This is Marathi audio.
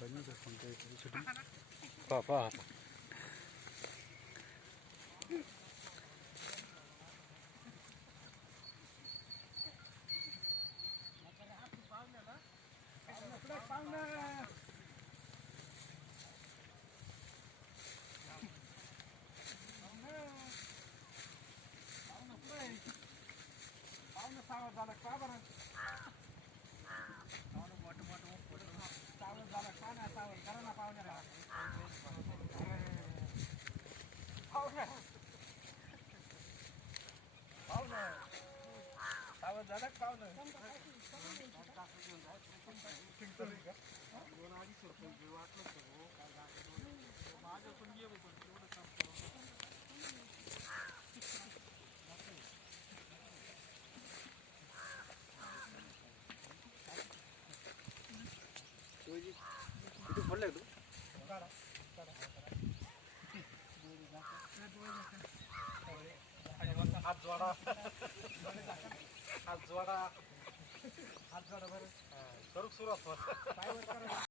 걸리면서 건드려주시고 봐봐 पाहुणं पाहुणं सावध झालं का पाहुणं दोन अडीच जोडा. हात जोडा. हात जोडा बरं. करू सुरुवात.